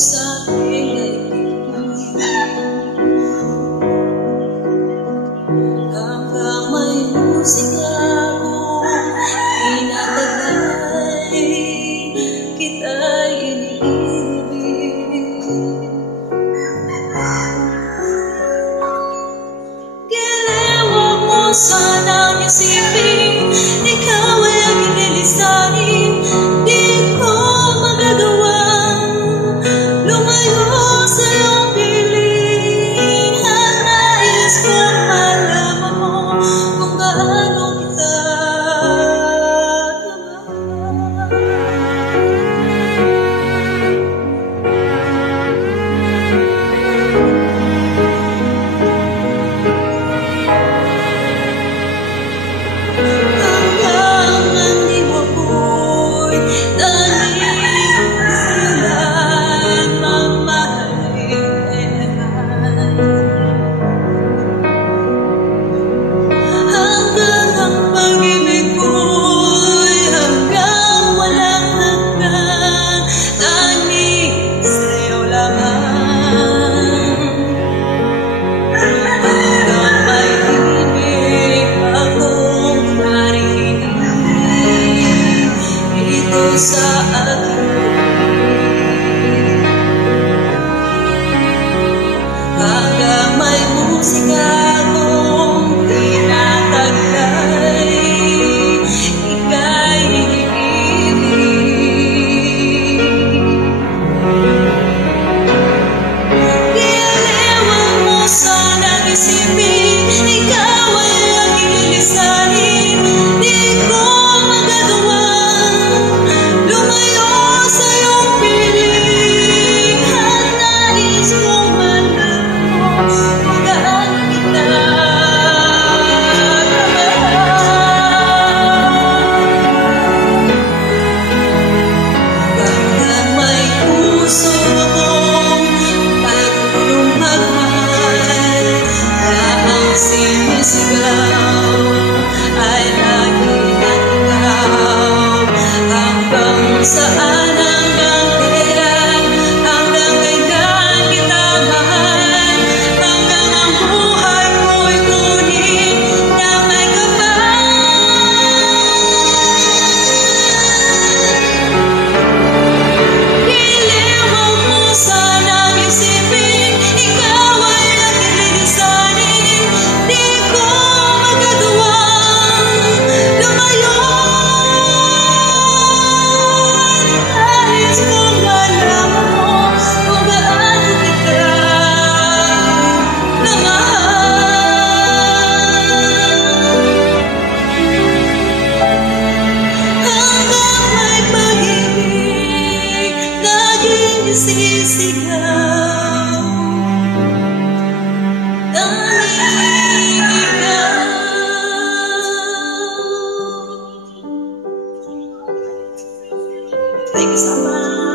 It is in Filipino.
sa aking daigdig. Hanggang may musika akong tinataglay, kita'y iniibig. Giliwag mo sanang isipin, ikaw ay aking lilisanin. Di ko magagawang lumayo sa iyong piling. Ang nais kong malaman mo kung gaano kita sa akin. Hanggang may musika akong tinataglay, ika'y iniibig. Giliwag mo sanang isipin, ikaw ay aking lilisanin. Di ko magagawang lumayo sa iyong piling. At nais kong malaman mo kung gaano kita kamahal. Hanggang may puso akong pagulong magmahal, na ang sinisigaw ay lagi ng ikaw. Hanggang saan, hanggang kailan, hanggang kailan kita mahal. Hanggang ang buhay ko'y kunin na may kapal. Giliwag mo sanang isipin, ikaw ay aking lilisanin. Di ko magagawang lumayo. Nais kong malaman mo kung gaano kita namahal. Hanggang may pag-ibig laging isisigaw, tanging ikaw. Thank you so much.